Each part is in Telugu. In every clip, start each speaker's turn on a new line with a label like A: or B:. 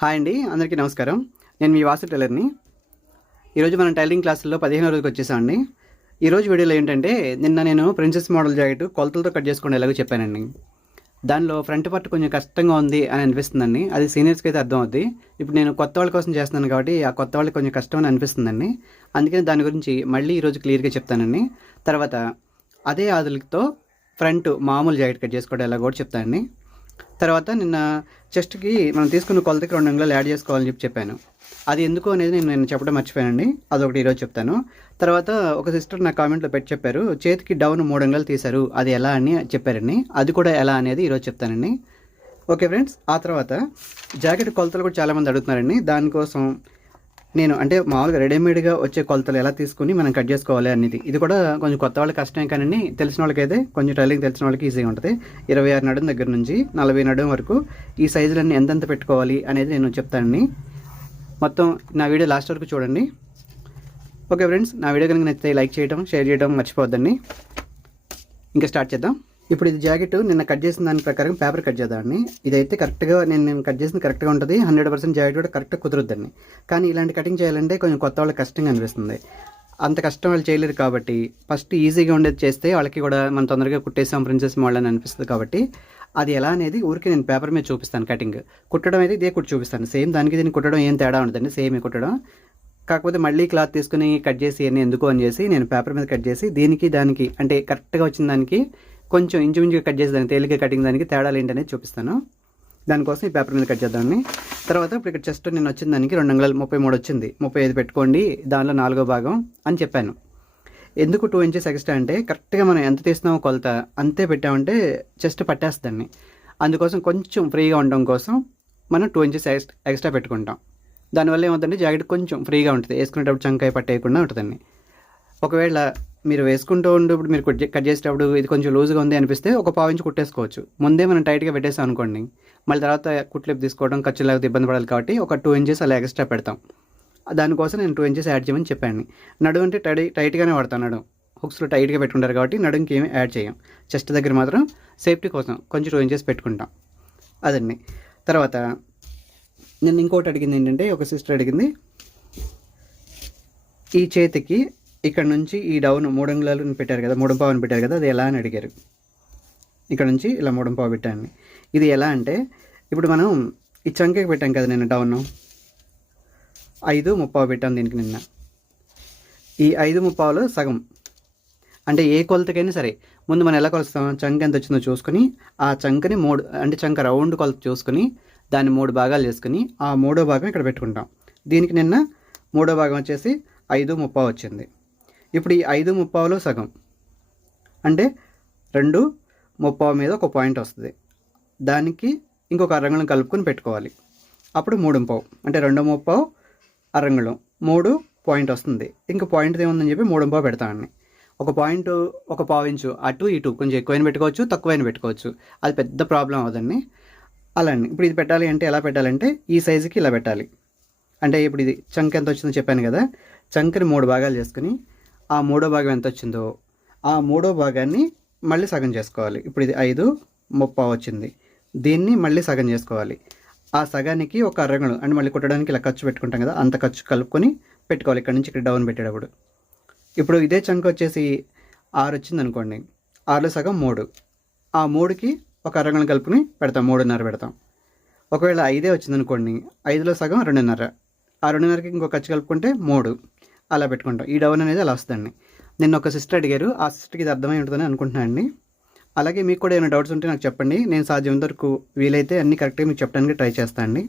A: హాయ్ అండి అందరికీ నమస్కారం. నేను మీ వాసు టైలర్ని. ఈరోజు మనం టైలరింగ్ క్లాసుల్లో పదిహేను రోజుకి వచ్చేసామండి. ఈరోజు వీడియోలో ఏంటంటే నిన్న నేను ప్రిన్సెస్ మోడల్ జాకెట్ కొలతలతో కట్ చేసుకోండి ఎలాగో చెప్పానండి. దానిలో ఫ్రంట్ పార్ట్ కొంచెం కష్టంగా ఉంది అని అనిపిస్తుందండి. అది సీనియర్స్కి అయితే అర్థం అవుద్ది ఇప్పుడు నేను కొత్త వాళ్ళ కోసం చేస్తున్నాను కాబట్టి ఆ కొత్త వాళ్ళకి కొంచెం కష్టం అని అనిపిస్తుందండి. అందుకని దాని గురించి మళ్ళీ ఈరోజు క్లియర్గా చెప్తానండి. తర్వాత అదే ఆదులతో ఫ్రంట్ మామూలు జాకెట్ కట్ చేసుకోవడం ఎలా కూడా చెప్తానండి. తర్వాత నిన్న చెస్ట్కి మనం తీసుకున్న కొలతకి రెండు అంగుళాలు యాడ్ చేసుకోవాలని చెప్పి చెప్పాను. అది ఎందుకు అనేది నేను నేను చెప్పడం మర్చిపోయానండి. అదొకటి ఈరోజు చెప్తాను. తర్వాత ఒక సిస్టర్ నా కామెంట్లో పెట్టి చెప్పారు చేతికి డౌన్ మూడు అంగుళాలు తీశారు. అది ఎలా అని చెప్పారండి. అది కూడా ఎలా అనేది ఈరోజు చెప్తానండి. ఓకే ఫ్రెండ్స్ ఆ తర్వాత జాకెట్ కొలతలు కూడా చాలామంది అడుగుతున్నారండి. దానికోసం నేను అంటే మామూలుగా రెడీమేడ్గా వచ్చే కొలతలు ఎలా తీసుకుని మనం కట్ చేసుకోవాలి అనేది ఇది కూడా కొంచెం కొత్త వాళ్ళకి కష్టమే కానీ తెలిసిన వాళ్ళకైతే కొంచెం టైలింగ్ తెలిసిన వాళ్ళకి ఈజీగా ఉంటుంది. ఇరవై ఆరు నడుం దగ్గర నుంచి నలభై నడుం వరకు ఈ సైజులన్నీ ఎంతెంత పెట్టుకోవాలి అనేది నేను చెప్తానండి. మొత్తం నా వీడియో లాస్ట్ వరకు చూడండి. ఓకే ఫ్రెండ్స్ నా వీడియో కనుక నచ్చితే లైక్ చేయడం షేర్ చేయడం మర్చిపోవద్దండి. ఇంకా స్టార్ట్ చేద్దాం. ఇప్పుడు ఇది జాకెట్ నిన్న కట్ చేసిన దాని ప్రకారం పేపర్ కట్ చేద్దామండి ఇదైతే కరెక్ట్గా నేను నేను కట్ చేసిన కరెక్ట్గా ఉంటుంది. హండ్రెడ్ పర్సెంట్ జాకెట్ కూడా కరెక్ట్గా కుదురుద్దండి. కానీ ఇలాంటి కటింగ్ చేయాలంటే కొంచెం కొత్త వాళ్ళకి కష్టంగా అనిపిస్తుంది. అంత కష్టం వాళ్ళు చేయలేరు కాబట్టి ఫస్ట్ ఈజీగా ఉండేది చేస్తే వాళ్ళకి కూడా మనం తొందరగా కుట్టేసాం ప్రిన్సెస్ మోడల్ అని అనిపిస్తుంది కాబట్టి అది ఎలా అనేది ఊరికి నేను పేపర్ మీద చూపిస్తాను కటింగ్ కుట్టడం అయితే ఇదే కుట్టి చూపిస్తాను. సేమ్ దానికి దీన్ని కుట్టడం ఏం తేడా ఉండదండి. సేమ్ కుట్టడం. కాకపోతే మళ్ళీ క్లాత్ తీసుకుని కట్ చేసి అని ఎందుకు అని చేసి నేను పేపర్ మీద కట్ చేసి దీనికి దానికి అంటే కరెక్ట్గా వచ్చిన దానికి కొంచెం ఇంచుమించుగా కట్ చేసి దానికి తేలిక కటింగ్ దానికి తేడాలు ఏంటనేది చూపిస్తాను. దానికోసం ఈ పేపర్ మీద కట్ చేద్దామని తర్వాత ఇప్పుడు ఇక్కడ చెస్ట్ నేను వచ్చిన దానికి రెండు వందల ముప్పై మూడు వచ్చింది. ముప్పై ఐదు పెట్టుకోండి. దానిలో నాలుగో భాగం అని చెప్పాను. ఎందుకు టూ ఇంచెస్ ఎక్స్ట్రా అంటే కరెక్ట్గా మనం ఎంత తీస్తున్నామో కొలత అంతే పెట్టామంటే చెస్ట్ పట్టేస్తుందండి. అందుకోసం కొంచెం ఫ్రీగా ఉండడం కోసం మనం టూ ఇంచెస్ ఎక్స్ట్రా పెట్టుకుంటాం. దానివల్ల ఏమవుతుందంటే జాకెట్ కొంచెం ఫ్రీగా ఉంటుంది. వేసుకునేటప్పుడు చంకాయ పట్టేయకుండా ఉంటుందండి. ఒకవేళ మీరు వేసుకుంటూ ఉండు ఇప్పుడు మీరు కట్ చేసేటప్పుడు ఇది కొంచెం లూజ్గా ఉంది అనిపిస్తే ఒక పావు ఇంచు కుట్టేసుకోవచ్చు. ముందే మనం టైట్గా పెట్టేసాం అనుకోండి మళ్ళీ తర్వాత కుట్లేపు తీసుకోవడం ఖర్చు లేకపోతే ఇబ్బంది పడాలి కాబట్టి ఒక టూ ఇంచెస్ అలా ఎక్స్ట్రా పెడతాం. దానికోసం నేను టూ ఇంచెస్ యాడ్ చేయమని చెప్పాను. నడుము అంటే టై టైట్గానే వాడతాను నడుము. హుక్స్లో టైట్గా పెట్టుకుంటారు కాబట్టి నడుంకి ఏమి యాడ్ చేయం. చెస్ట్ దగ్గర మాత్రం సేఫ్టీ కోసం కొంచెం టూ ఇంచెస్ పెట్టుకుంటాం. అదండి. తర్వాత నేను ఇంకోటి అడిగింది ఏంటంటే ఒక సిస్టర్ అడిగింది ఈ చేతికి ఇక్కడ నుంచి ఈ డౌన్ మూడు అంగుళాలు పెట్టారు కదా మూడు పావుని పెట్టారు కదా అది ఎలా అని అడిగారు. ఇక్కడ నుంచి ఇలా మూడు పావు పెట్టాను ఇది ఎలా అంటే ఇప్పుడు మనం ఈ చంకకి పెట్టాం కదా నిన్న డౌన్. ఐదు ముప్పావు పెట్టాను దీనికి నిన్న. ఈ ఐదు ముప్పావులో సగం. అంటే ఏ కొలతకైనా సరే ముందు మనం ఎలా కొలుస్తాం? చంక ఎంత వచ్చిందో చూసుకొని ఆ చంకని మూడు అంటే చంక రౌండ్ కొలత చూసుకొని దాన్ని మూడు భాగాలు చేసుకుని ఆ మూడో భాగం ఇక్కడ పెట్టుకుంటాం. దీనికి నిన్న మూడో భాగం వచ్చేసి ఐదు ముప్పావు వచ్చింది. ఇప్పుడు ఈ ఐదు ముప్పావులో సగం. అంటే రెండు ముప్పావు మీద ఒక పాయింట్ వస్తుంది. దానికి ఇంకొక అరంగుళం కలుపుకొని పెట్టుకోవాలి. అప్పుడు మూడు ముప్పావు. అంటే రెండు ముప్పావు అరంగళం. మూడు పాయింట్ వస్తుంది. ఇంకా పాయింట్ ఏముందని చెప్పి మూడు ముప్పావు పెడతామండి ఒక పాయింట్ ఒక పావు ఇంచు అటు ఇటు కొంచెం ఎక్కువైన పెట్టుకోవచ్చు తక్కువైన పెట్టుకోవచ్చు. అది పెద్ద ప్రాబ్లం అవదండి అలా ఇప్పుడు ఇది పెట్టాలి అంటే ఎలా పెట్టాలంటే ఈ సైజుకి ఇలా పెట్టాలి. అంటే ఇప్పుడు ఇది చంక ఎంత వచ్చిందో చెప్పాను కదా. చంకని మూడు భాగాలు చేసుకుని ఆ మూడో భాగం ఎంత వచ్చిందో ఆ మూడో భాగాన్ని మళ్ళీ సగం చేసుకోవాలి. ఇప్పుడు ఇది ఐదు ముప్ప వచ్చింది. దీన్ని మళ్ళీ సగం చేసుకోవాలి. ఆ సగానికి ఒక అరగణం అంటే మళ్ళీ కుట్టడానికి ఇలా ఖర్చు పెట్టుకుంటాం కదా అంత ఖర్చు కలుపుకొని పెట్టుకోవాలి. ఇక్కడ నుంచి ఇక్కడ డౌన్ పెట్టేటప్పుడు. ఇప్పుడు ఇదే చంక వచ్చేసి ఆరు వచ్చింది అనుకోండి ఆరులో సగం మూడు. ఆ మూడుకి ఒక అరగణం కలుపుకొని పెడతాం మూడున్నర పెడతాం. ఒకవేళ ఐదే వచ్చింది అనుకోండి ఐదులో సగం రెండున్నర. ఆ రెండున్నరకి ఇంకో ఖర్చు కలుపుకుంటే మూడు. అలా పెట్టుకుంటాం. ఈ డౌన్ అనేది అలా వస్తుందండి. నిన్న ఒక సిస్టర్ అడిగారు ఆ సిస్టర్కి ఇది అర్థమై ఉంటుందని అనుకుంటున్నాను అండి అలాగే మీకు కూడా ఏమైనా డౌట్స్ ఉంటే నాకు చెప్పండి. నేను సాధ్యం వరకు వీలైతే అన్ని కరెక్ట్గా మీకు చెప్పడానికి ట్రై చేస్తాను అండి.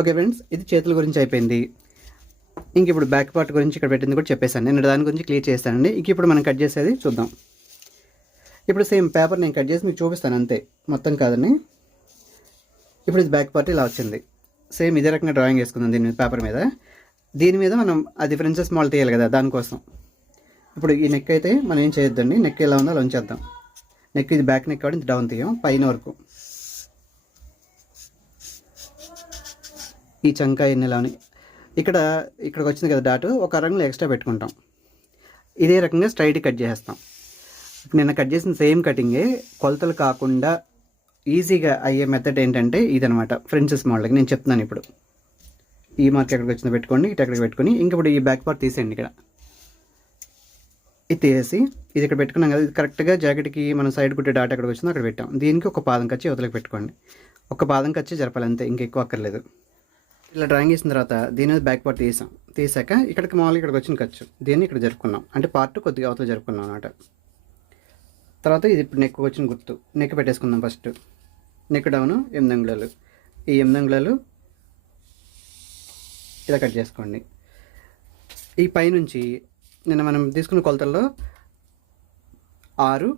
A: ఓకే ఫ్రెండ్స్ ఇది చేతుల గురించి అయిపోయింది. ఇంక ఇప్పుడు బ్యాక్ పార్ట్ గురించి ఇక్కడ పెట్టింది కూడా చెప్పేశాను. నేను దాని గురించి క్లియర్ చేస్తానండి. ఇంక ఇప్పుడు మనం కట్ చేసేది చూద్దాం. ఇప్పుడు సేమ్ పేపర్ నేను కట్ చేసి మీకు చూపిస్తాను అంతే. మొత్తం కాదని ఇప్పుడు ఇది బ్యాక్ పార్ట్ ఇలా వచ్చింది. సేమ్ ఇదే రకంగా డ్రాయింగ్ వేసుకుందాం దీని మీద పేపర్ మీద. దీని మీద మనం అది ఫ్రెంచెస్ మాల్ తీయాలి కదా దానికోసం. ఇప్పుడు ఈ నెక్ అయితే మనం ఏం చేయొద్దండి? నెక్ ఎలా ఉందో అలా ఉంచేద్దాం. నెక్ ఇది బ్యాక్ నెక్ కాబట్టి డౌన్ తీయం పైన వరకు. ఈ చంకా ఎన్ని ఎలా ఉన్నాయి? ఇక్కడ ఇక్కడికి వచ్చింది కదా డాట్ ఒక రంగులో ఎక్స్ట్రా పెట్టుకుంటాం. ఇదే రకంగా స్ట్రైట్ కట్ చేసేస్తాం. ఇప్పుడు నిన్న కట్ చేసిన సేమ్ కటింగే కొలతలు కాకుండా ఈజీగా అయ్యే మెథడ్ ఏంటంటే ఇదనమాట. ఫ్రెంచెస్ మోడల్కి నేను చెప్తున్నాను ఇప్పుడు. ఈ మార్క్ ఎక్కడికి వచ్చిందో పెట్టుకోండి ఇటు ఎక్కడికి పెట్టుకొని ఇంక ఇప్పుడు ఈ బ్యాక్ పార్ట్ తీసేయండి ఇక్కడ. ఇది తీసేసి ఇది ఇక్కడ పెట్టుకున్నాం కదా ఇది కరెక్ట్గా జాకెట్కి మనం సైడ్ కుట్టే డాట్ ఎక్కడికి వచ్చిందో అక్కడ పెట్టాం. దీనికి ఒక పాదం కచ్చి అవతలకి పెట్టుకోండి. ఒక పాదం కచ్చి జరపాలి అంతే ఇంకెక్కువ అక్కర్లేదు. ఇలా డ్రాయింగ్ చేసిన తర్వాత దీని మీద బ్యాక్ పార్ట్ తీసాం. తీసాక ఇక్కడికి మామూలుగా ఇక్కడికి వచ్చిన ఖర్చు దీన్ని ఇక్కడ జరుపుకున్నాం. అంటే పార్ట్ కొద్దిగా అవతల జరుపుకున్నాం అనమాట తర్వాత ఇది ఇప్పుడు నెక్ వచ్చిన గుర్తు. నెక్ పెట్టేసుకుందాం ఫస్ట్ నెక్ డౌన్ ఎనిమిది అంగుళాలు ఈ ఎనిమిది అంగుళాలు ఇలా కట్ చేసుకోండి. ఈ పైనుంచి నిన్న మనం తీసుకున్న కొలతల్లో ఆరు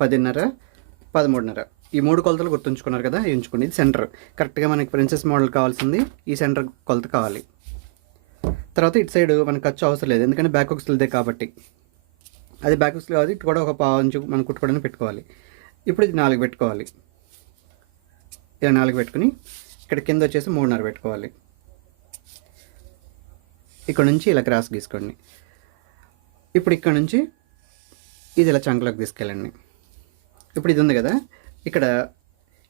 A: పదిన్నర పదమూడున్నర. ఈ మూడు కొలతలు గుర్తుంచుకున్నారు కదా ఎంచుకోండి ఇది సెంటర్. కరెక్ట్గా మనకి ప్రిన్సెస్ మోడల్ కావాల్సింది ఈ సెంటర్ కొలత కావాలి. తర్వాత ఇటు సైడ్ మనకు ఖర్చు అవసరం లేదు ఎందుకంటే బ్యాక్ హుక్స్లదే కాబట్టి. అది బ్యాక్ హుక్స్ కాబట్టి ఇటు కూడా ఒక పావు ఇంచు మనం కుట్టుకోవడానికి పెట్టుకోవాలి. ఇప్పుడు ఇది నాలుగు పెట్టుకోవాలి. ఇలా నాలుగు పెట్టుకుని ఇక్కడ కింద వచ్చేసి మూడున్నర పెట్టుకోవాలి. ఇక్కడ నుంచి ఇలా క్రాస్ గీసుకోండి. ఇప్పుడు ఇక్కడ నుంచి ఇది ఇలా చంకలోకి తీసుకెళ్ళండి. ఇప్పుడు ఇది ఉంది కదా ఇక్కడ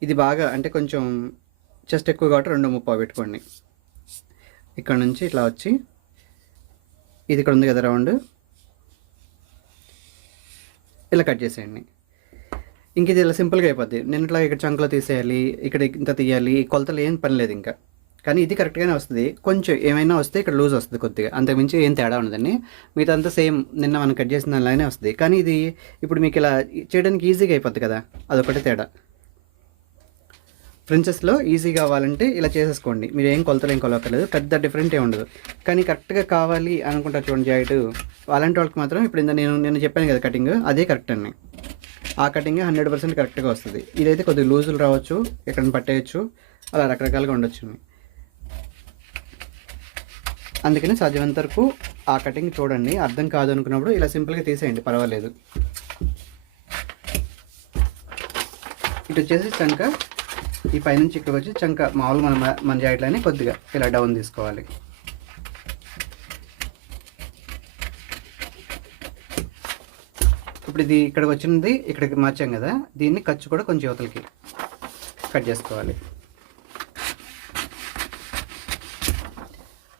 A: ఇది బాగా అంటే కొంచెం చెస్ట్ ఎక్కువ కాబట్టి రెండు ముప్పావు పెట్టుకోండి. ఇక్కడ నుంచి ఇట్లా వచ్చి ఇది ఇక్కడ ఉంది కదా రౌండ్. ఇలా కట్ చేసేయండి. ఇంక ఇది ఇలా సింపుల్గా అయిపోద్ది. నేను ఇట్లా ఇక్కడ చంకలో తీసేయాలి ఇక్కడ ఇంత తీయాలి కొలతలు ఏం పని లేదు ఇంకా. కానీ ఇది కరెక్ట్గానే వస్తుంది. కొంచెం ఏమైనా వస్తే ఇక్కడ లూజ్ వస్తుంది కొద్దిగా. అంతకుమించి ఏం తేడా ఉండదండి మిగతా అంతా సేమ్ నిన్న మనం కట్ చేసిన దానిలానే వస్తుంది. కానీ ఇది ఇప్పుడు మీకు ఇలా చేయడానికి ఈజీగా అయిపోద్ది కదా. అదొకటి తేడా. ఫ్రెంచెస్లో ఈజీ కావాలంటే ఇలా చేసేసుకోండి. మీరు ఏం కొలతలు ఏం కొలవక్కర్లేదు. పెద్ద డిఫరెంట్ ఏ ఉండదు. కానీ కరెక్ట్గా కావాలి అనుకుంటారు చూడండి జాయిట్ అలాంటి వాళ్ళకి మాత్రం ఇప్పుడు ఇంత నేను నేను చెప్పాను కదా కటింగ్ అదే కరెక్ట్ అండి. ఆ కటింగ్ హండ్రెడ్ పర్సెంట్ కరెక్ట్గా వస్తుంది. ఇదైతే కొద్దిగా లూజులు రావచ్చు ఎక్కడ పట్టేయచ్చు అలా రకరకాలుగా ఉండొచ్చు. అందుకని సాధ్యమైనంత వరకు ఆ కటింగ్ చూడండి. అర్థం కాదు అనుకున్నప్పుడు ఇలా సింపుల్గా తీసేయండి పర్వాలేదు. ఇటు వచ్చేసి కనుక ఈ పైనుంచి ఇక్కడికి వచ్చి చంక మామూలు మన మన జాయిట్లని కొద్దిగా ఇలా డౌన్ తీసుకోవాలి. ఇప్పుడు ఇది ఇక్కడికి వచ్చినది ఇక్కడికి మార్చాం కదా దీన్ని ఖర్చు కూడా కొంచెం యువతలకి కట్ చేసుకోవాలి.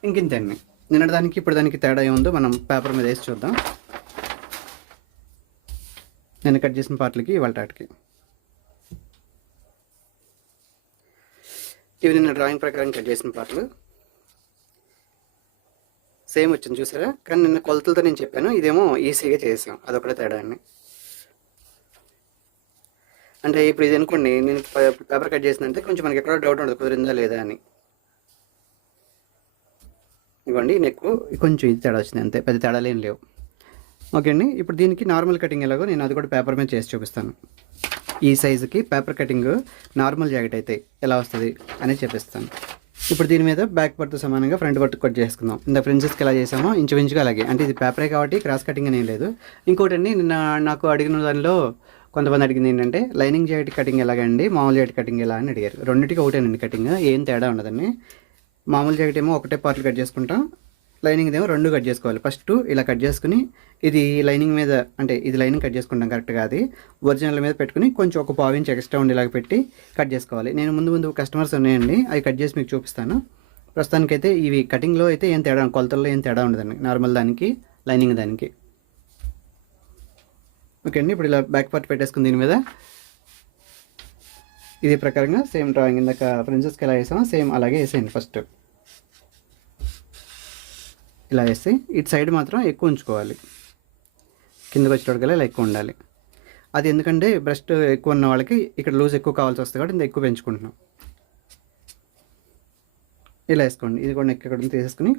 A: ఇంకింతండి. నిన్న దానికి ఇప్పుడు దానికి తేడా ఏముందో మనం పేపర్ మీద వేసి చూద్దాం. నేను కట్ చేసిన పార్ట్లకి ఇవాళ ఇవి నిన్న డ్రాయింగ్ ప్రకారం కట్ చేసిన పాటలు. సేమ్ వచ్చింది చూసారా? కానీ నిన్న కొలతలతో నేను చెప్పాను ఇదేమో ఈజీగా చేసాం. అదొకటే తేడా అండి అంటే ఇప్పుడు ఇది అనుకోండి నేను పేపర్ కట్ చేసినంటే కొంచెం మనకి ఎక్కడో డౌట్ ఉండదు కుదిరిందా లేదా అని. ఇవ్వండి నెక్ కొంచెం ఇది తేడా వచ్చింది అంతే. పెద్ద తేడాలు ఏం లేవు. ఓకే అండి ఇప్పుడు దీనికి నార్మల్ కటింగ్ ఎలాగో నేను అది కూడా పేపర్ మీద చేసి చూపిస్తాను. ఈ సైజుకి పేపర్ కటింగ్ నార్మల్ జాకెట్ అయితే ఎలా వస్తుంది అనేది చెప్పిస్తాను. ఇప్పుడు దీని మీద బ్యాక్ పర్త్ సమానంగా ఫ్రంట్ పట్టు కట్ చేసుకుందాం. ఇంత ప్రిన్సెస్కి ఎలా చేసామో ఇంచుమించుగా అలాగే. అంటే ఇది పేపరే కాబట్టి క్రాస్ కటింగ్ అనేం లేదు. ఇంకోటండి నిన్న నాకు అడిగిన దానిలో కొంతమంది అడిగింది ఏంటంటే లైనింగ్ జాకెట్ కటింగ్ ఎలాగండి మామూలు జాకెట్ కటింగ్ ఎలా అని అడిగారు. రెండింటికి ఒకటేనండి కటింగ్ ఏం తేడా ఉండదండి. మామూలు జాకెట్ ఏమో ఒకటే పార్ట్లు కట్ చేసుకుంటాం లైనింగ్ ఏమో రెండు కట్ చేసుకోవాలి. ఫస్ట్ ఇలా కట్ చేసుకుని ఇది లైనింగ్ మీద అంటే ఇది లైనింగ్ కట్ చేసుకుంటాం కరెక్ట్గా అది. ఒరిజినల్ మీద పెట్టుకుని కొంచెం ఒక పావు ఇంచ్ ఎక్స్ట్రా ఉండేలాగా పెట్టి కట్ చేసుకోవాలి. నేను ముందు ముందు కస్టమర్స్ ఉన్నాయండి అవి కట్ చేసి మీకు చూపిస్తాను. ప్రస్తుతానికైతే ఇవి కటింగ్లో అయితే ఏం తేడా కొలతల్లో ఏం తేడా ఉండదండి. నార్మల్ దానికి లైనింగ్ దానికి. ఓకే అండి ఇప్పుడు ఇలా బ్యాక్ పార్ట్ పెట్టేసుకుని దీని మీద. ఇది ప్రకారంగా సేమ్ డ్రాయింగ్. ఇందాక ప్రిన్సెస్కి ఎలా వేసామో సేమ్ అలాగే వేసేయండి ఫస్ట్. ఇలా వేస్తే ఇటు సైడ్ మాత్రం ఎక్కువ ఉంచుకోవాలి. కిందకి వచ్చేటోడికల్లా ఇలా ఎక్కువ ఉండాలి. అది ఎందుకంటే బ్రెస్ట్ ఎక్కువ ఉన్న వాళ్ళకి ఇక్కడ లూజ్ ఎక్కువ కావాల్సి వస్తుంది కాబట్టి ఇంత ఎక్కువ పెంచుకుంటున్నాం. ఇలా వేసుకోండి. ఇది కూడా నెక్ ఇక్కడ తీసేసుకుని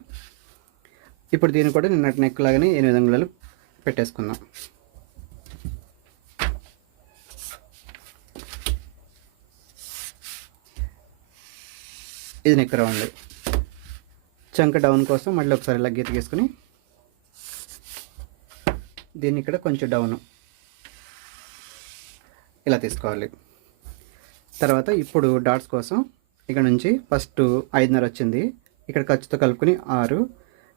A: ఇప్పుడు దీన్ని కూడా నిన్న నెక్ లాగానే ఎనిమిది అంగుళాలు పెట్టేసుకుందాం. ఇది నెక్ రౌండ్ చంక డౌన్ కోసం మళ్ళీ ఒకసారి ఇలా గీత గీసుకుని దీన్ని ఇక్కడ కొంచెం డౌన్ ఇలా తీసుకోవాలి. తర్వాత ఇప్పుడు డాట్స్ కోసం ఇక్కడ నుంచి ఫస్ట్ ఐదున్నర వచ్చింది. ఇక్కడ ఖర్చుతో కలుపుకొని ఆరు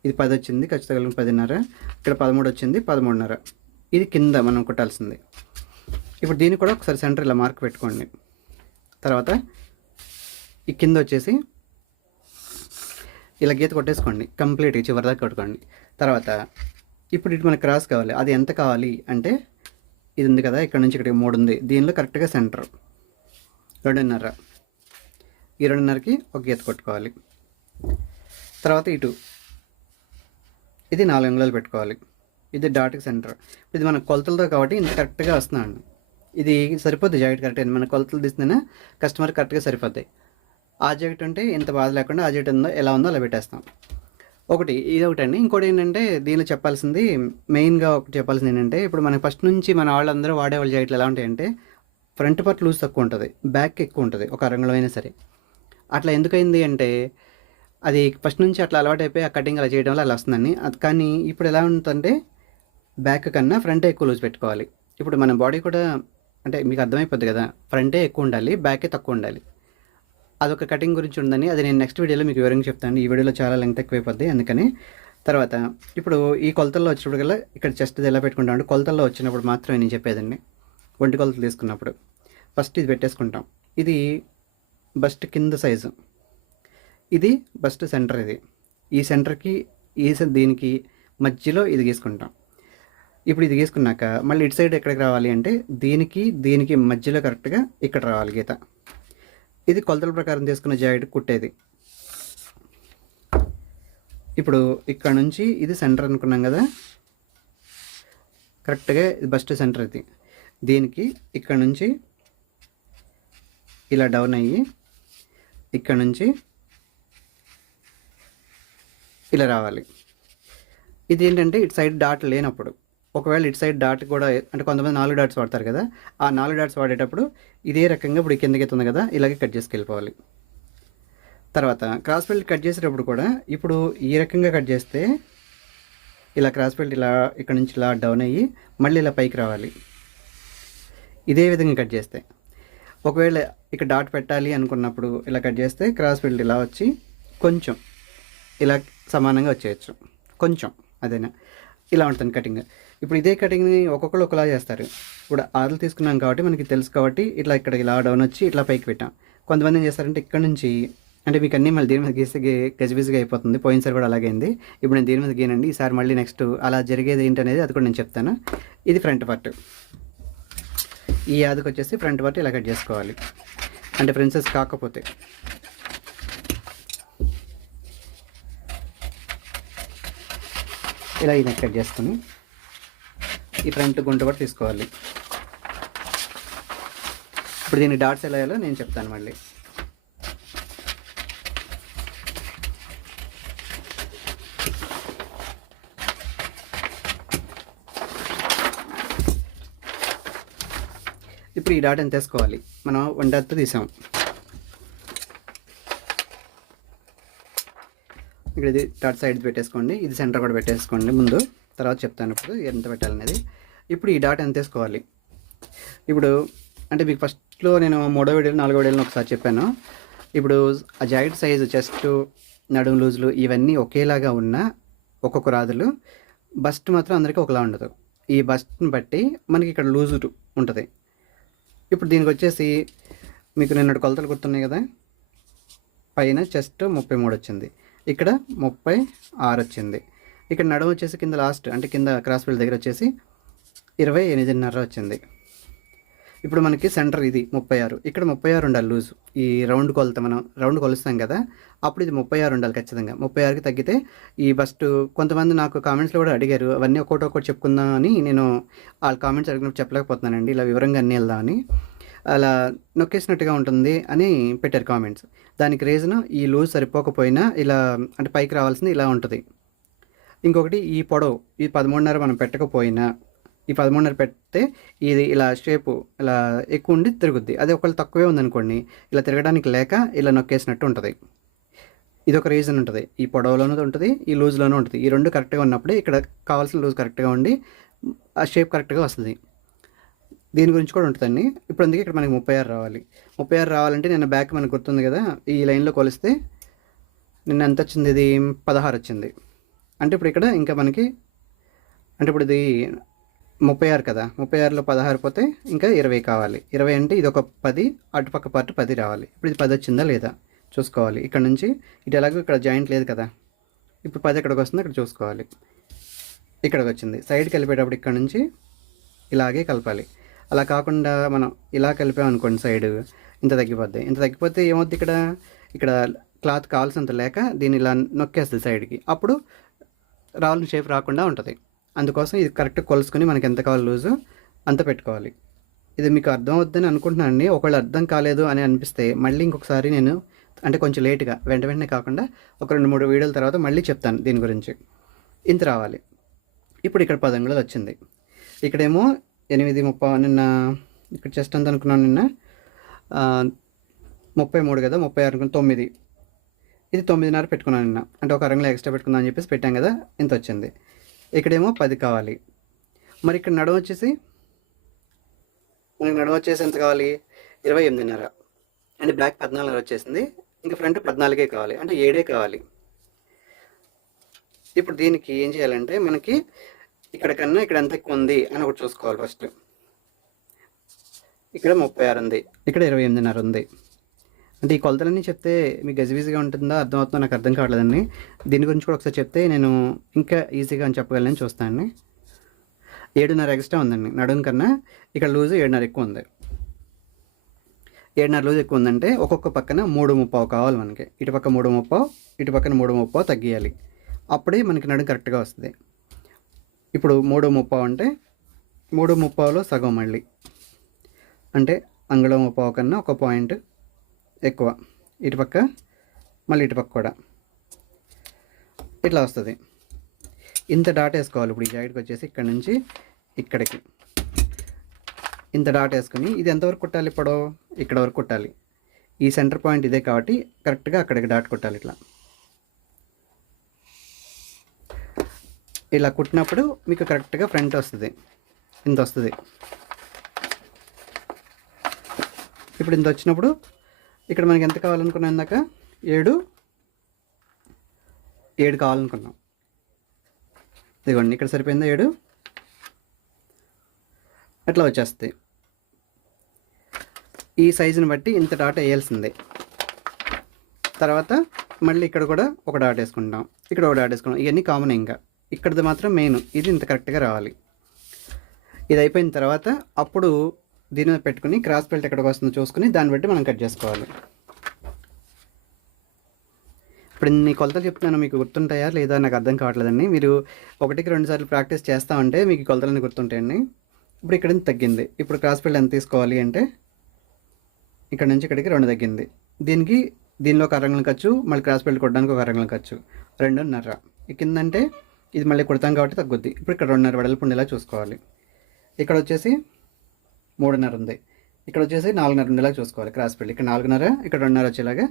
A: ఇది పది వచ్చింది ఖర్చుతో కలుపుకుని పదిన్నర ఇక్కడ పదమూడు వచ్చింది పదమూడున్నర. ఇది కింద మనం కుట్టాల్సింది. ఇప్పుడు దీన్ని కూడా ఒకసారి సెంటర్ ఇలా మార్క్ పెట్టుకోండి. తర్వాత ఈ కింద వచ్చేసి ఇలా గీత కొట్టేసుకోండి. కంప్లీట్గా చివరి దాకా కొట్టుకోండి. తర్వాత ఇప్పుడు ఇటు మనకి క్రాస్ కావాలి. అది ఎంత కావాలి అంటే ఇది ఉంది కదా ఇక్కడ నుంచి ఇక్కడ మూడు ఉంది. దీనిలో కరెక్ట్గా సెంటర్. రెండున్నర. ఈ రెండున్నరకి ఒక గీత కొట్టుకోవాలి. తర్వాత ఇటు. ఇది నాలుగు అంగుళాలు పెట్టుకోవాలి. ఇది డాట్కి సెంటర్. ఇది మన కొలతలతో కాబట్టి ఇంత కరెక్ట్గా వస్తున్నాను ఇది సరిపోద్ది జాకెట్ కరెక్ట్ మన కొలతలు తీస్తేనే కస్టమర్ కరెక్ట్గా సరిపోతాయి ఆ ఉంటే ఇంత బాధ లేకుండా ఆ ఉందో ఎలా ఉందో అలా పెట్టేస్తాం. ఒకటి ఇది ఒకటి అండి ఇంకోటి ఏంటంటే దీనిలో చెప్పాల్సింది మెయిన్గా ఒకటి చెప్పాల్సింది ఏంటంటే ఇప్పుడు మనకి ఫస్ట్ నుంచి మన వాళ్ళందరూ వాడే వాళ్ళ జాకెట్లు ఎలా ఉంటాయంటే ఫ్రంట్ పార్ట్ లూజ్ తక్కువ ఉంటుంది బ్యాక్ ఎక్కువ ఉంటుంది ఒక రంగులో అయినా సరే. అట్లా ఎందుకైంది అంటే అది ఫస్ట్ నుంచి అట్లా అలవాటు అయిపోయి ఆ కటింగ్ అలా చేయడం వల్ల అలా వస్తుందండి. అది కానీ ఇప్పుడు ఎలా ఉంటుందంటే బ్యాక్ కన్నా ఫ్రంటే ఎక్కువ లూజ్ పెట్టుకోవాలి. ఇప్పుడు మన బాడీ కూడా అంటే మీకు అర్థమైపోద్ది కదా ఫ్రంటే ఎక్కువ ఉండాలి బ్యాకే తక్కువ ఉండాలి. అదొక కటింగ్ గురించి ఉందని. అది నేను నెక్స్ట్ వీడియోలో మీకు వివరంగా చెప్తాను. ఈ వీడియోలో చాలా లెంగ్త్ ఎక్కువైపోద్ది అందుకని. తర్వాత ఇప్పుడు ఈ కొలతల్లో వచ్చినప్పటికల్లా ఇక్కడ చెస్ట్ ఎలా పెట్టుకుంటాం కొలతల్లో వచ్చినప్పుడు మాత్రమే నేను చెప్పేదండి ఒంటి కొలతలు తీసుకున్నప్పుడు. ఫస్ట్ ఇది పెట్టేసుకుంటాం. ఇది బస్ట్ కింద సైజు. ఇది బస్ట్ సెంటర్ ఇది. ఈ సెంటర్కి ఈ దీనికి మధ్యలో ఇది గీసుకుంటాం. ఇప్పుడు ఇది గీసుకున్నాక మళ్ళీ ఇటు సైడ్ ఎక్కడికి రావాలి అంటే దీనికి దీనికి మధ్యలో కరెక్ట్గా ఇక్కడ రావాలి గీత. ఇది కొలతల ప్రకారం తీసుకున్న జాకెట్ కుట్టేది. ఇప్పుడు ఇక్కడ నుంచి ఇది సెంటర్ అనుకున్నాం కదా. కరెక్ట్గా ఇది బస్ట్ సెంటర్ ఇది. దీనికి ఇక్కడ నుంచి ఇలా డౌన్ అయ్యి ఇక్కడ నుంచి ఇలా రావాలి. ఇది ఏంటంటే ఇటు సైడ్ డాట్ లేనప్పుడు ఒకవేళ ఇటు సైడ్ డాట్ కూడా అంటే కొంతమంది నాలుగు డాట్స్ వాడతారు కదా ఆ నాలుగు డాట్స్ వాడేటప్పుడు ఇదే రకంగా ఇప్పుడు కిందకి ఎత్తుంది కదా ఇలాగే కట్ చేసుకెళ్ళిపోవాలి. తర్వాత క్రాస్ బెల్ట్ కట్ చేసేటప్పుడు కూడా ఇప్పుడు ఈ రకంగా కట్ చేస్తే ఇలా క్రాస్ బెల్ట్ ఇలా ఇక్కడ నుంచి ఇలా డౌన్ అయ్యి మళ్ళీ ఇలా పైకి రావాలి. ఇదే విధంగా కట్ చేస్తే. ఒకవేళ ఇక్కడ డాట్ పెట్టాలి అనుకున్నప్పుడు ఇలా కట్ చేస్తే క్రాస్ బెల్ట్ ఇలా వచ్చి కొంచెం ఇలా సమానంగా వచ్చేయచ్చు. కొంచెం అదేనా? ఇలా ఉంటుంది కటింగ్ ఇప్పుడు ఇదే కటింగ్ని ఒక్కొక్కరు ఒకలా చేస్తారు. ఇప్పుడు ఆర్లు తీసుకున్నాం కాబట్టి మనకి తెలుసు కాబట్టి ఇట్లా ఇక్కడ ఇలా డౌన్ వచ్చి ఇట్లా పైకి పెట్టాం. కొంతమంది ఏం చేస్తారంటే ఇక్కడ నుంచి అంటే మీకు అన్నీ మళ్ళీ దీని మీద గీస్తే గజిబిజిగా అయిపోతుంది. పోయినసారి కూడా అలాగే అయింది. ఇప్పుడు నేను దీని మీద గీనండి. ఈసారి మళ్ళీ నెక్స్ట్ అలా జరిగేది ఏంటనేది అది కూడా నేను చెప్తాను. ఇది ఫ్రంట్ పార్ట్. ఈ యాదకు వచ్చేసి ఫ్రంట్ పార్ట్ ఇలా కట్ చేసుకోవాలి. అంటే ప్రిన్సెస్ కాకపోతే. ఇలా ఈ నెక్ కట్ చేసుకుని. ఈ ఫ్రంట్ గుంట కూడా తీసుకోవాలి. ఇప్పుడు దీన్ని డాట్స్ ఎలా వేయాలో నేను చెప్తాను మళ్ళీ. ఇప్పుడు ఈ డాట్ ఎంత వేసుకోవాలి మనం వన్ డాట్ తీసాం. ఇక్కడ ఇది డాట్ సైడ్ పెట్టేసుకోండి ఇది సెంటర్ కూడా పెట్టేసుకోండి ముందు. తర్వాత చెప్తాను ఇప్పుడు ఎంత పెట్టాలనేది ఇప్పుడు ఈ డాట్ ఎంత వేసుకోవాలి? ఇప్పుడు అంటే మీకు ఫస్ట్లో నేను మూడో వీడియోలో నాలుగో వీడియోలో ఒకసారి చెప్పాను. ఇప్పుడు ఆ జాకెట్ సైజు చెస్ట్ నడుము లూజులు ఇవన్నీ ఒకేలాగా ఉన్న ఒక్కొక్క రాదులు. బస్ట్ మాత్రం అందరికీ ఒకలా ఉండదు. ఈ బస్ట్ని బట్టి మనకి ఇక్కడ లూజు ఉంటుంది. ఇప్పుడు దీనికి వచ్చేసి మీకు నిన్నటి కొలతలు గుర్తున్నాయి కదా? పైన చెస్ట్ ముప్పై మూడు వచ్చింది. ఇక్కడ ముప్పై ఆరు వచ్చింది. ఇక్కడ నడుము వచ్చేసి కింద లాస్ట్ అంటే కింద క్రాస్ ఫీల్డ్ దగ్గర వచ్చేసి ఇరవై ఎనిమిదిన్నర వచ్చింది. ఇప్పుడు మనకి సెంటర్ ఇది ముప్పై ఆరు. ఇక్కడ ముప్పై ఆరు ఉండాలి లూజ్ ఈ రౌండ్ కొలత మనం రౌండ్ కొలుస్తాం కదా అప్పుడు ఇది ముప్పై ఆరు ఉండాలి ఖచ్చితంగా. ముప్పై ఆరుకి తగ్గితే ఈ ఫస్ట్ కొంతమంది నాకు కామెంట్స్లో కూడా అడిగారు అవన్నీ ఒక్కొక్కటి ఒక్కటి చెప్పుకుందాం అని నేను వాళ్ళ కామెంట్స్ అడిగినప్పుడు చెప్పలేకపోతున్నానండి. ఇలా వివరంగా అన్నీ వెళ్దామని అలా నొక్కేసినట్టుగా ఉంటుంది అని పెట్టారు కామెంట్స్ దానికి రీజన్ ఈ లూజ్ సరిపోకపోయినా ఇలా అంటే పైకి రావాల్సింది ఇలా ఉంటుంది. ఇంకొకటి ఈ పొడవు ఈ పదమూడున్నర మనం పెట్టకపోయినా ఈ పదమూడున్నర పెడితే ఇది ఇలా షేపు ఇలా ఎక్కువ ఉండి తిరుగుద్ది. అదే ఒకవేళ తక్కువే ఉందనుకోండి ఇలా తిరగడానికి లేక ఇలా నొక్కేసినట్టు ఉంటుంది. ఇది ఒక రీజన్ ఉంటుంది. ఈ పొడవులోనూ ఉంటుంది ఈ లూజ్లోనూ ఉంటుంది. ఈ రెండు కరెక్ట్గా ఉన్నప్పుడే ఇక్కడ కావాల్సిన లూజ్ కరెక్ట్గా ఉండి ఆ షేప్ కరెక్ట్గా వస్తుంది. దీని గురించి కూడా ఉంటుందండి. ఇప్పుడు అందుకే ఇక్కడ మనకి ముప్పై ఆరు రావాలి. ముప్పై ఆరు రావాలంటే నిన్న బ్యాక్ మనకు గుర్తుంది కదా ఈ లైన్లో కొలిస్తే నిన్న ఎంత వచ్చింది ఇది? పదహారు వచ్చింది. అంటే ఇప్పుడు ఇక్కడ ఇంకా మనకి అంటే ఇప్పుడు ఇది ముప్పై ఆరు కదా ముప్పై ఆరులో పదహారు పోతే ఇంకా ఇరవై కావాలి. ఇరవై అంటే ఇది ఒక పది అటుపక్క పార్ట్ పది రావాలి. ఇప్పుడు ఇది పది వచ్చిందా లేదా? చూసుకోవాలి. ఇక్కడ నుంచి ఇటు ఎలాగో ఇక్కడ జాయింట్ లేదు కదా. ఇప్పుడు పది ఎక్కడికి వస్తుందో అక్కడ చూసుకోవాలి. ఇక్కడికి వచ్చింది. సైడ్కి కలిపేటప్పుడు ఇక్కడ నుంచి ఇలాగే కలపాలి. అలా కాకుండా మనం ఇలా కలిపామనుకోండి సైడ్ ఇంత తగ్గిపోద్ది. ఇంత తగ్గిపోతే ఏమవుద్ది ఇక్కడ? ఇక్కడ క్లాత్ కావాల్సినంత లేక దీన్ని ఇలా నొక్కేస్తుంది సైడ్కి. అప్పుడు రావాలని షేప్ రాకుండా ఉంటుంది. అందుకోసం ఇది కరెక్ట్ కొలుసుకొని మనకి ఎంత కావాలి లూజు అంత పెట్టుకోవాలి. ఇది మీకు అర్థం అవుద్దని అనుకుంటున్నాను అండి. ఒకవేళ అర్థం కాలేదు అని అనిపిస్తే మళ్ళీ ఇంకొకసారి నేను అంటే కొంచెం లేట్గా వెంట వెంటనే కాకుండా ఒక రెండు మూడు వీడియోల తర్వాత మళ్ళీ చెప్తాను దీని గురించి. ఇంత రావాలి. ఇప్పుడు ఇక్కడ పదంగులు వచ్చింది. ఇక్కడేమో ఎనిమిది ముప్పై నిన్న ఇక్కడ చెస్ట్ అంత అనుకున్నాను నిన్న ముప్పై మూడు కదా ముప్పై ఆరు తొమ్మిది. ఇది తొమ్మిదిన్నర పెట్టుకున్నాను నిన్న. అంటే ఒక అరంగులో ఎక్స్ట్రా పెట్టుకుందాం అని చెప్పేసి పెట్టాం కదా ఇంత వచ్చింది. ఇక్కడేమో పది కావాలి. మరి ఇక్కడ నడుము వచ్చేసి మనకి నడుము వచ్చేసి ఎంత కావాలి? ఇరవై ఎనిమిదిన్నర. అంటే బ్లాక్ పద్నాలుగున్నర వచ్చేసింది. ఇంకా ఫ్రంట్ పద్నాలుగే కావాలి. అంటే ఏడే కావాలి. ఇప్పుడు దీనికి ఏం చేయాలంటే మనకి ఇక్కడ కన్నా ఇక్కడ ఎంత ఎక్కువ ఉంది అని ఒకటి చూసుకోవాలి ఫస్ట్. ఇక్కడ ముప్పై ఆరు ఉంది. ఇక్కడ ఇరవై ఎనిమిదిన్నర ఉంది. అంటే ఈ కొలతలన్నీ చెప్తే మీకు గజిబిజిగా ఉంటుందా? అర్థమవుతుందో? నాకు అర్థం కావట్లేదండి. దీని గురించి కూడా ఒకసారి చెప్తే నేను ఇంకా ఈజీగా అని చెప్పగలను చూస్తానండి. ఏడున్నర ఎక్స్ట్రా ఉందండి. నడుం కన్నా ఇక్కడ లూజ్ ఏడున్నర ఎక్కువ ఉంది. ఏడున్నర లూజ్ ఎక్కువ ఉందంటే ఒక్కొక్క పక్కన మూడు ముప్పావు కావాలి మనకి. ఇటు పక్క మూడు ముప్పావు ఇటు పక్కన మూడు ముప్పావు తగ్గియాలి. అప్పుడే మనకి నడుం కరెక్ట్గా వస్తుంది. ఇప్పుడు మూడు ముప్పావు అంటే మూడు ముప్పావులో సగం మళ్ళీ. అంటే అంగుళం ముప్పావు కన్నా ఒక పాయింట్ ఎక్కువ. ఇటుపక్క మళ్ళీ ఇటుపక్క కూడా. ఇట్లా వస్తుంది. ఇంత డాట్ వేసుకోవాలి ఇప్పుడు ఈ జాకెట్కి వచ్చేసి ఇక్కడ నుంచి ఇక్కడికి. ఇంత డాట్ వేసుకుని ఇది ఎంతవరకు కుట్టాలి ఇప్పుడు? ఇక్కడ వరకు కుట్టాలి. ఈ సెంటర్ పాయింట్ ఇదే కాబట్టి కరెక్ట్గా అక్కడికి డాట్ కుట్టాలి ఇట్లా. ఇలా కుట్టినప్పుడు మీకు కరెక్ట్గా ఫ్రంట్ వస్తుంది. ఇంత వస్తుంది. ఇప్పుడు ఇంత వచ్చినప్పుడు ఇక్కడ మనకి ఎంత కావాలనుకున్నాం ఇందాక? ఏడు. ఏడు కావాలనుకున్నాం. ఇదిగోండి ఇక్కడ సరిపోయిందా ఏడు? అట్లా వచ్చేస్తాయి. ఈ సైజుని బట్టి ఇంత డాట్ వేయాల్సిందే. తర్వాత మళ్ళీ ఇక్కడ కూడా ఒక డాట్ వేసుకుంటాం. ఇక్కడ ఒక డాట్ వేసుకుంటాం. ఇవన్నీ కామన్ ఇంకా. ఇక్కడది మాత్రం మెయిన్. ఇది ఇంత కరెక్ట్గా రావాలి. ఇది అయిపోయిన తర్వాత అప్పుడు దీని మీద పెట్టుకుని క్రాస్ బెల్ట్ ఎక్కడికి వస్తుందో చూసుకుని దాన్ని బట్టి మనం కట్ చేసుకోవాలి. ఇప్పుడు నీ కొలతలు చెప్తున్నాను మీకు గుర్తుంటాయా లేదా నాకు అర్థం కావట్లేదండి. మీరు ఒకటికి రెండు సార్లు ప్రాక్టీస్ చేస్తూ ఉంటే మీకు కొలతలన్నీ గుర్తుంటాయండి. ఇప్పుడు ఇక్కడ నుంచి తగ్గింది. ఇప్పుడు క్రాస్ బెల్ట్ ఎంత తీసుకోవాలి అంటే ఇక్కడ నుంచి ఇక్కడికి రెండు తగ్గింది. దీనికి దీనిలో ఒక అరంగులం ఖర్చు మళ్ళీ క్రాస్ బెల్ట్ కొట్టడానికి ఒక అరంగులం ఖర్చు. రెండున్నర. కిందంటే ఇది మళ్ళీ కుడతాం కాబట్టి తగ్గుద్ది. ఇప్పుడు ఇక్కడ రెండున్నర వెడల్పు ఉండేలా చూసుకోవాలి. ఇక్కడ వచ్చేసి మూడున్నర ఉంది. ఇక్కడ వచ్చేసి నాలుగున్నర ఉండేలా చూసుకోవాలి క్రాస్ బెల్ట్ ఇక్కడ నాలుగున్నర ఇక్కడ రెండున్నర వచ్చేలాగా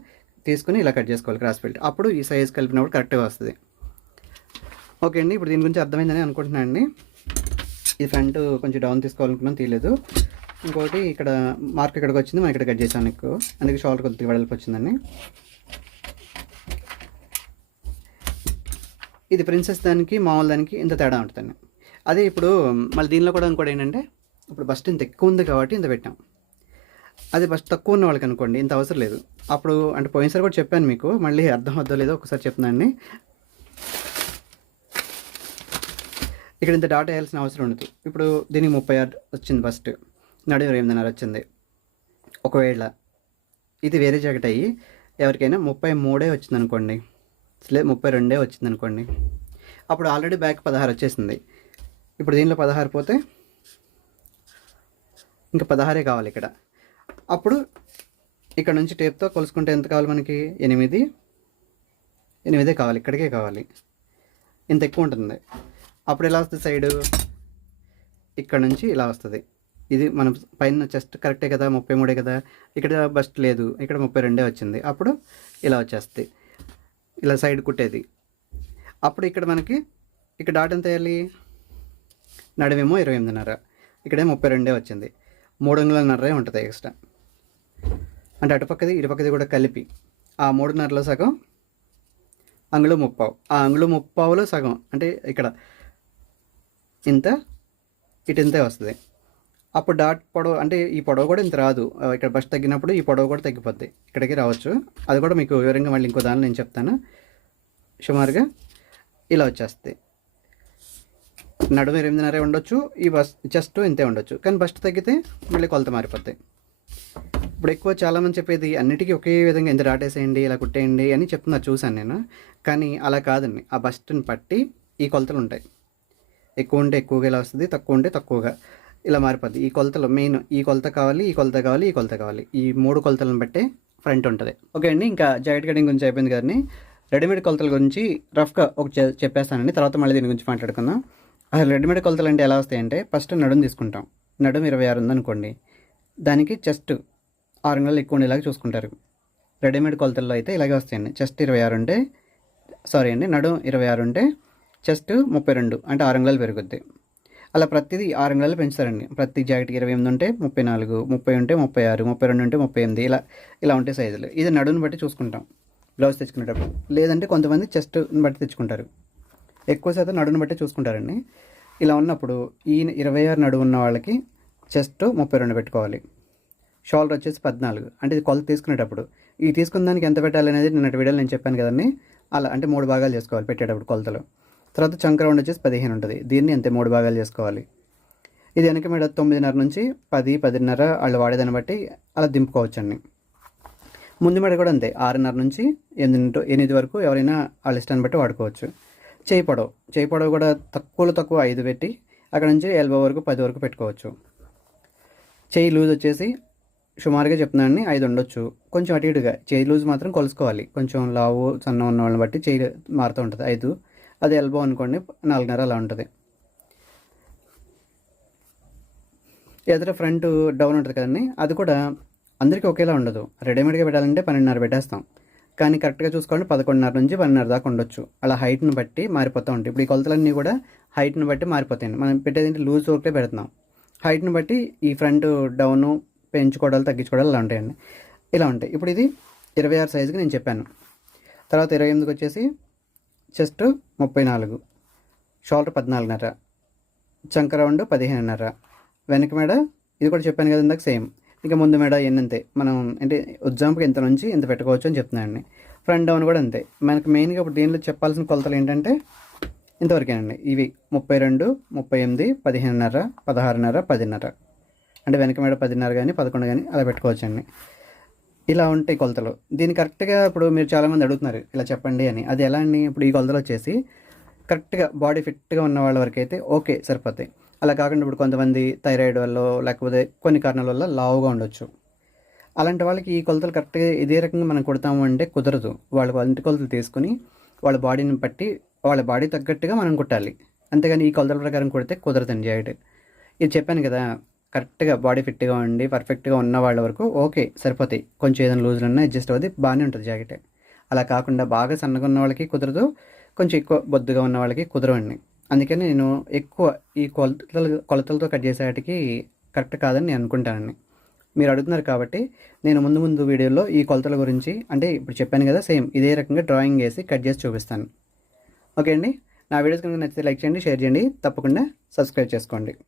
A: తీసుకుని ఇలా కట్ చేసుకోవాలి క్రాస్ బెల్ట్ అప్పుడు ఈ సైజ్ కలిపినప్పుడు కరెక్ట్గా వస్తుంది. ఓకే అండి ఇప్పుడు దీని గురించి అర్థమైందని అనుకుంటున్నాను అండి. ఈ ఫ్రంట్ కొంచెం డౌన్ తీసుకోవాలనుకున్నాం తీయలేదు. ఇంకోటి ఇక్కడ మార్క్ ఇక్కడికి వచ్చింది మనం ఇక్కడ కట్ చేసాను ఎక్కువ అందుకే షోల్డర్ కొద్దిగా వెడల్పు వచ్చిందండి. ఇది ప్రిన్సెస్ దానికి మామూలు దానికి ఇంత తేడా ఉంటుందండి. అదే ఇప్పుడు మళ్ళీ దీనిలో కూడా ఇంకోటి ఏంటంటే ఇప్పుడు బస్ట్ ఇంత ఎక్కువ ఉంది కాబట్టి ఇంత పెట్టాం. అది బస్ట్ తక్కువ ఉన్న వాళ్ళకి అనుకోండి ఇంత అవసరం లేదు. అప్పుడు అంటే పోయినసారి కూడా చెప్పాను మీకు మళ్ళీ అర్థం అవుద్దో లేదో ఒకసారి చెప్తున్నాను ఇక్కడ ఇంత డాటా వేయాల్సిన అవసరం ఉండదు. ఇప్పుడు దీనికి ముప్పై ఆరు వచ్చింది ఫస్ట్ నడు ఇరవై ఎనిమిదిన్నర వచ్చింది. ఒకవేళ ఇది వేరే జాకెట్ అయ్యి ఎవరికైనా ముప్పై మూడే వచ్చింది అనుకోండి. లేదు ముప్పై రెండే వచ్చింది అనుకోండి. అప్పుడు ఆల్రెడీ బ్యాక్ పదహారు వచ్చేసింది. ఇప్పుడు దీనిలో పదహారు పోతే ఇంకా పదహారే కావాలి ఇక్కడ. అప్పుడు ఇక్కడ నుంచి టేప్తో కొలుసుకుంటే ఎంత కావాలి మనకి? ఎనిమిది. ఎనిమిదే కావాలి ఇక్కడికే కావాలి. ఇంత ఎక్కువ ఉంటుంది. అప్పుడు ఎలా వస్తుంది సైడు ఇక్కడ నుంచి ఇలా వస్తుంది. ఇది మనం పైన చెస్ట్ కరెక్టే కదా? ముప్పై మూడే కదా? ఇక్కడ బస్ట్ లేదు. ఇక్కడ ముప్పై రెండే వచ్చింది. అప్పుడు ఇలా వచ్చేస్తుంది. ఇలా సైడ్ కుట్టేది. అప్పుడు ఇక్కడ మనకి ఇక్కడ డాట్ ఎంత వేయాలి? నడుమేమో ఇరవై ఎనిమిదిన్నర. ఇక్కడే ముప్పై రెండే వచ్చింది. మూడు అంగుళన్నరే ఉంటుంది ఎక్స్ట్రా అంటే అటుపక్కది ఇటుపక్కది కూడా కలిపి ఆ మూడున్నరలో సగం అంగుళం ముప్పావు. ఆ అంగుళం ముప్పావులో సగం అంటే ఇక్కడ ఇంత ఇటు ఇంతే వస్తుంది. అప్పుడు డాట్ పొడవు అంటే ఈ పొడవు కూడా ఇంత రాదు. ఇక్కడ బస్ తగ్గినప్పుడు ఈ పొడవు కూడా తగ్గిపోద్ది. ఇక్కడికి రావచ్చు. అది కూడా మీకు వివరంగా మళ్ళీ ఇంకో దానిలో నేను చెప్తాను. సుమారుగా ఇలా వచ్చేస్తుంది. నడుము ఎనిమిదిన్నర ఉండొచ్చు ఈ బస్ చెస్ట్ ఇంతే ఉండొచ్చు. కానీ బస్ట్ తగ్గితే మళ్ళీ కొలత మారిపోతాయి ఇప్పుడు ఎక్కువ చాలామంది చెప్పేది అన్నిటికీ ఒకే విధంగా ఎంత దాటేసేయండి ఇలా కుట్టేయండి అని చెప్తున్నా చూశాను నేను. కానీ అలా కాదండి. ఆ బస్ట్ని పట్టి ఈ కొలతలు ఉంటాయి. ఎక్కువ ఉంటే ఎక్కువగా ఇలా వస్తుంది తక్కువ ఉంటే తక్కువగా ఇలా మారిపోద్ది. ఈ కొలతలు మెయిన్ ఈ కొలత కావాలి ఈ కొలత కావాలి ఈ కొలత కావాలి. ఈ మూడు కొలతలను బట్టే ఫ్రంట్ ఉంటుంది. ఓకే అండి ఇంకా జాకెట్ కటింగ్ గురించి అయిపోయింది కానీ రెడీమేడ్ కొలతల గురించి రఫ్గా ఒక చెప్పేస్తానండి. తర్వాత మళ్ళీ దీని గురించి మాట్లాడుకుందాం. రెడీమేడ్ కొలతలు అంటే ఎలా వస్తాయంటే ఫస్ట్ నడుము తీసుకుంటాం. నడుము ఇరవై ఆరు ఉందనుకోండి. దానికి చెస్ట్ ఆరు అంగుళాలు ఎక్కువ ఉండేలాగా చూసుకుంటారు. రెడీమేడ్ కొలతల్లో అయితే ఇలాగే వస్తాయండి. చెస్ట్ ఇరవై ఆరు ఉంటే సారీ అండి నడుము ఇరవై ఆరు ఉంటే చెస్ట్ ముప్పై రెండు అంటే ఆరు అంగుళాలు పెరుగుద్ది. అలా ప్రతిదీ ఆరు అంగుళాలు పెంచుతారండి. ప్రతి జాకెట్కి ఇరవై ఎనిమిది ఉంటే ముప్పై నాలుగు ముప్పై ఉంటే ముప్పై ఆరు ముప్పై రెండు ఉంటే ముప్పై ఎనిమిది ఇలా ఇలా ఉంటే సైజులు. ఇది నడుని బట్టి చూసుకుంటాం. బ్లౌజ్ తెచ్చుకునేటప్పుడు. లేదంటే కొంతమంది చెస్ట్ని బట్టి తెచ్చుకుంటారు. ఎక్కువ శాతం నడుముని బట్టి చూసుకుంటారండి. ఇలా ఉన్నప్పుడు ఈ ఇరవై ఆరు నడువు ఉన్న వాళ్ళకి చెస్ట్ ముప్పై రెండు పెట్టుకోవాలి. షోల్డర్ వచ్చేసి పద్నాలుగు. అంటే ఇది కొలత తీసుకునేటప్పుడు. ఈ తీసుకున్న దానికి ఎంత పెట్టాలి అనేది నిన్నటి వీడియోలో నేను చెప్పాను కదండి. అలా అంటే మూడు భాగాలు చేసుకోవాలి పెట్టేటప్పుడు కొలతలు. తర్వాత చంక రౌండ్ వచ్చేసి పదిహేను ఉంటుంది. దీన్ని అంతే మూడు భాగాలు చేసుకోవాలి. ఇది వెనక మీద తొమ్మిదిన్నర నుంచి పది పదిన్నర వాళ్ళు వాడేదాన్ని బట్టి అలా దింపుకోవచ్చండి. ముందు మీద కూడా అంతే. ఆరున్నర నుంచి ఎనిమిది ఎనిమిది వరకు ఎవరైనా వాళ్ళ ఇష్టాన్ని బట్టి వాడుకోవచ్చు. చేయి పొడవు చేయి పొడవు కూడా తక్కువలో తక్కువ ఐదు పెట్టి అక్కడ నుంచి ఎల్బో వరకు పది వరకు పెట్టుకోవచ్చు. చేయి లూజ్ వచ్చేసి సుమారుగా చెప్తున్నాను ఐదు ఉండొచ్చు. కొంచెం అటు ఇటుగా. చేయి లూజ్ మాత్రం కొలుసుకోవాలి. కొంచెం లావు సన్న ఉన్న వాళ్ళని బట్టి చేయి మారుతూ ఉంటుంది. ఐదు. అది ఎల్బో అనుకోండి నాలుగున్నర అలా ఉంటుంది. ఎదుట ఫ్రంట్ డౌన్ ఉంటుంది కదండి. అది కూడా అందరికీ ఒకేలా ఉండదు. రెడీమేడ్గా పెట్టాలంటే పన్నెండున్నర పెట్టేస్తాం. కానీ కరెక్ట్గా చూసుకోండి పదకొండున్నర నుంచి పన్నెండున్నర దాకా ఉండొచ్చు. అలా హైట్ని బట్టి మారిపోతూ ఉంటాయి. ఇప్పుడు ఈ కొలతలన్నీ కూడా హైట్ని బట్టి మారిపోతాయండి. మనం పెట్టేది లూజ్ వర్క్లే పెడుతున్నాం హైట్ని బట్టి ఈ ఫ్రంట్ డౌను పెంచుకోవడాలు తగ్గించుకోవడాలు ఇలా ఉంటాయండి. ఇలా ఉంటాయి. ఇప్పుడు ఇది ఇరవై ఆరు సైజుకి నేను చెప్పాను. తర్వాత ఇరవై ఎనిమిదికి వచ్చేసి చెస్ట్ ముప్పై నాలుగు షోల్డర్ పద్నాలుగున్నర చంక రౌండ్ పదిహేనున్నర వెనక మేడ ఇది కూడా చెప్పాను కదా ఇందాక సేమ్ ఇంకా ముందు మెడ ఎన్నంతే మనం అంటే ఎగ్జాంపుల్కి ఇంత నుంచి ఇంత పెట్టుకోవచ్చు అని చెప్తున్నానండి. ఫ్రంట్ డౌన్ కూడా అంతే. మనకి మెయిన్గా ఇప్పుడు దీనిలో చెప్పాల్సిన కొలతలు ఏంటంటే ఇంతవరకేనండి. ఇవి ముప్పై రెండు ముప్పై ఎనిమిది పదిహేనున్నర పదహారున్నర పదిన్నర. అంటే వెనక మేడ పదిన్నర కానీ పదకొండు కానీ అలా పెట్టుకోవచ్చండి. ఇలా ఉంటాయి కొలతలు. దీన్ని కరెక్ట్గా ఇప్పుడు మీరు చాలామంది అడుగుతున్నారు ఇలా చెప్పండి అని. అది ఎలా అండి? ఇప్పుడు ఈ కొలతలు వచ్చేసి కరెక్ట్గా బాడీ ఫిట్గా ఉన్న వాళ్ళ వరకు అయితే ఓకే సరిపోతాయి. అలా కాకుండా ఇప్పుడు కొంతమంది థైరాయిడ్ వల్ల లేకపోతే కొన్ని కారణాల వల్ల లావుగా ఉండొచ్చు. అలాంటి వాళ్ళకి ఈ కొలతలు కరెక్ట్గా ఇదే రకంగా మనం కొడతాము అంటే కుదరదు. వాళ్ళ ఇంటి కొలతలు తీసుకుని వాళ్ళ బాడీని బట్టి వాళ్ళ బాడీ తగ్గట్టుగా మనం కుట్టాలి. అంతేగాని ఈ కొలతల ప్రకారం కొడితే కుదరదండి జాకెట్ ఇది చెప్పాను కదా కరెక్ట్గా బాడీ ఫిట్గా ఉండి పర్ఫెక్ట్గా ఉన్న వాళ్ళ వరకు ఓకే సరిపోతాయి. కొంచెం ఏదైనా లూజ్లు ఉన్నా అడ్జస్ట్ అవుతుంది బాగానే ఉంటుంది జాకెట్. అలా కాకుండా బాగా సన్నగా ఉన్న వాళ్ళకి కుదరదు కొంచెం ఎక్కువ బొద్దుగా ఉన్న వాళ్ళకి కుదరవండి. అందుకని నేను ఎక్కువ ఈ కొలతలు కొలతలతో కట్ చేసేటికి కరెక్ట్ కాదని నేను అనుకుంటానండి. మీరు అడుగుతున్నారు కాబట్టి నేను ముందు ముందు వీడియోలో ఈ కొలతల గురించి అంటే ఇప్పుడు చెప్పాను కదా సేమ్ ఇదే రకంగా డ్రాయింగ్ వేసి కట్ చేసి చూపిస్తాను. ఓకే అండి? నా వీడియోస్ కనుక నచ్చితే లైక్ చేయండి షేర్ చేయండి తప్పకుండా సబ్స్క్రైబ్ చేసుకోండి.